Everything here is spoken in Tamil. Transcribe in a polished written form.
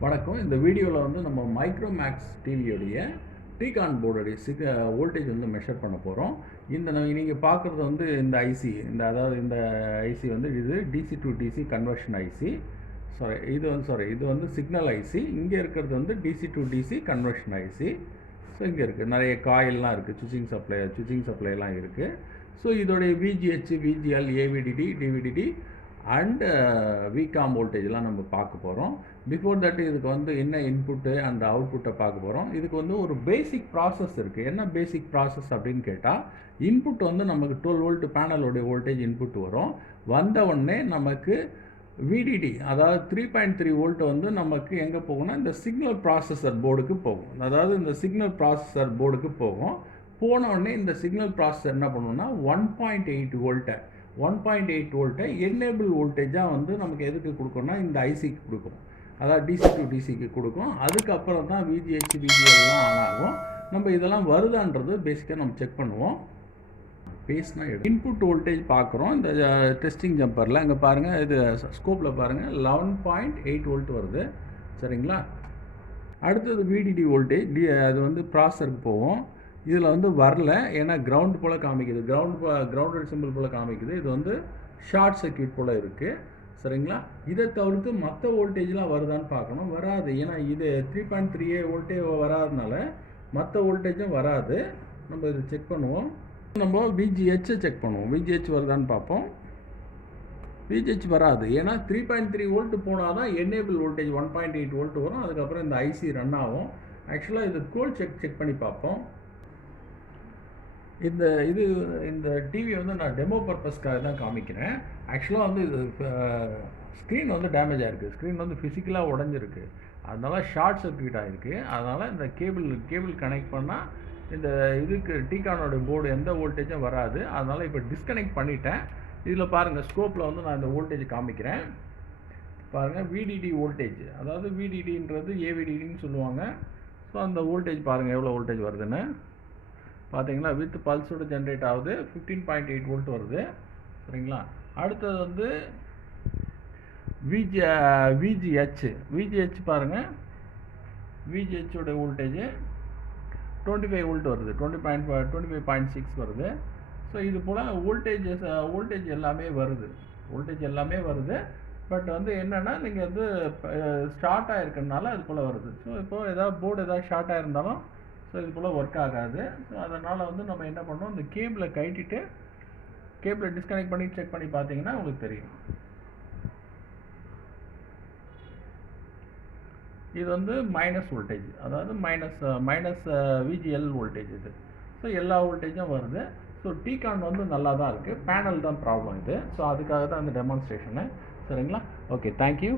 வணக்கம். இந்த வீடியோவில் வந்து நம்ம மைக்ரோமேக்ஸ் டிவியோடைய tconn போர்டுடைய வோல்டேஜ் வந்து மெஷர் பண்ண போகிறோம். நீங்கள் பார்க்குறது வந்து இந்த ஐசி, அதாவது இந்த ஐசி வந்து இது DC to DC conversion IC. இது வந்து சிக்னல் ஐசி. இங்கே இருக்கிறது வந்து DC to DC conversion IC. So இங்கே இருக்குது நிறைய காயில்லாம் இருக்குது, சுவிட்சிங் சப்ளைலாம் இருக்குது. ஸோ இதோடைய விஜிஹெச், விஜிஎல், ஏவிடிடி, டிவிடிடி அண்ட் விகாம் வோல்டேஜ்லாம் நம்ம பார்க்க போகிறோம். பிஃபோர் தட் இதுக்கு வந்து என்ன இன்புட்டு அண்ட் அவுட்புட்டை பார்க்க போகிறோம். இதுக்கு வந்து ஒரு பேசிக் ப்ராசஸ் இருக்குது. என்ன பேசிக் ப்ராசஸ் அப்படின்னு கேட்டால், இன்புட் வந்து நமக்கு 12 வோல்ட் பேனலோடைய வோல்டேஜ் இன்புட் வரும். வந்த உடனே நமக்கு விடிடி, அதாவது 3.3 வோல்ட் வந்து நமக்கு எங்கே போகும்னா இந்த சிக்னல் ப்ராசஸர் போர்டுக்கு போகும். அதாவது இந்த சிக்னல் ப்ராசஸர் போர்டுக்கு போகும். போன உடனே இந்த சிக்னல் ப்ராசஸர் என்ன பண்ணுவோம்னா 1.8 வோல்ட்டை எனேபிள் வோல்டேஜாக வந்து நமக்கு எதுக்கு கொடுக்கும்னா இந்த ஐசிக்கு கொடுக்கும், அதாவது டிசி டு டிசிக்கு கொடுக்கும். அதுக்கப்புறம் தான் விஜிஹெச், விஜிஎல்லாம் ஆன் ஆகும். நம்ம இதெல்லாம் வருதான்றது பேசிக்காக நம்ம செக் பண்ணுவோம். பேஸ்னா இன்புட் வோல்டேஜ் பார்க்குறோம். இந்த டெஸ்டிங் ஜம்பரில் இங்கே பாருங்கள், இது ஸ்கோப்பில் பாருங்கள் 11.8 வோல்ட் வருது. சரிங்களா? அடுத்தது விடிடி வோல்டேஜ், அது வந்து ப்ராசருக்கு போகும். இதில் வந்து வரல, ஏன்னா கிரவுண்ட் போல் காமிக்குது, கிரவுண்டட் சிம்பிள் போல் காமிக்குது. இது வந்து ஷார்ட் சர்க்யூட் போல் இருக்குது. சரிங்களா? இதை தவிர்த்து மற்ற வோல்டேஜ்லாம் வருதான்னு பார்க்கணும். வராது, ஏன்னா இது 3.3 வோல்ட்டே வராதனால மற்ற வோல்டேஜும் வராது. நம்ம இதை செக் பண்ணுவோம். நம்ம விஜிஹெச்சை செக் பண்ணுவோம். விஜிஹெச் வருதான்னு பார்ப்போம். விஜிஹெச் வராது, ஏன்னா 3.3 வோல்ட் போனால் தான் எனேபிள் வோல்டேஜ் 1.8 வோல்ட் வரும். அதுக்கப்புறம் இந்த ஐசி ரன் ஆகும். ஆக்சுவலாக இது கோல் செக் பண்ணி பார்ப்போம். இந்த டிவி வந்து நான் டெமோ பர்பஸ்க்காக தான் காமிக்கிறேன். ஆக்சுவலாக வந்து இது ஸ்க்ரீன் வந்து டேமேஜ் ஆகிருக்கு. ஸ்க்ரீன் வந்து ஃபிசிக்கலாக உடஞ்சிருக்கு. அதனால் ஷார்ட் சர்க்யூட் ஆகிருக்கு. அதனால் இந்த கேபிள் கனெக்ட் பண்ணால் இந்த இதுக்கு tconn போர்டு எந்த வோல்டேஜும் வராது. அதனால் இப்போ டிஸ்கனெக்ட் பண்ணிட்டேன். இதில் பாருங்கள், ஸ்கோப்பில் வந்து நான் இந்த வோல்டேஜ் காமிக்கிறேன். பாருங்கள், விடிடி வோல்டேஜ், அதாவது விடிடின்றது ஏவிடிடின்னு சொல்லுவாங்க. ஸோ அந்த வோல்டேஜ் பாருங்கள் எவ்வளோ வோல்டேஜ் வருதுன்னு பார்த்தீங்களா. வித் பல்ஸோடு ஜென்ரேட் ஆகுது. 15.8 வோல்ட் வருது. சரிங்களா? அடுத்தது வந்து விஜிஹெச் பாருங்கள். விஜிஹெச்சோட வோல்டேஜ் 25 வோல்ட் வருது. 25.6 வருது. ஸோ இது போல் வோல்டேஜ் எல்லாமே வருது. பட் வந்து என்னென்னா, நீங்கள் வந்து ஸ்டார்ட் ஆகிருக்கனால அது போல் வருது. ஸோ இப்போது போர்டு ஷார்ட் ஆகிருந்தாலும் ஸோ இது போல் ஒர்க் ஆகாது. ஸோ அதனால் வந்து நம்ம என்ன பண்ணோம், இந்த கேபிளை கழட்டிட்டு கேபிளை டிஸ்கனெக்ட் பண்ணி செக் பண்ணி பார்த்தீங்கன்னா உங்களுக்கு தெரியும். இது வந்து மைனஸ் வோல்டேஜ், அதாவது மைனஸ் விஜிஎல் வோல்டேஜ் இது. ஸோ எல்லா வோல்டேஜும் வருது. ஸோ tconn வந்து நல்லா தான் இருக்குது. பேனல் தான் ப்ராப்ளம் இது. ஸோ அதுக்காக தான் அந்த டெமான்ஸ்ட்ரேஷனு. சரிங்களா? Okay, thank you.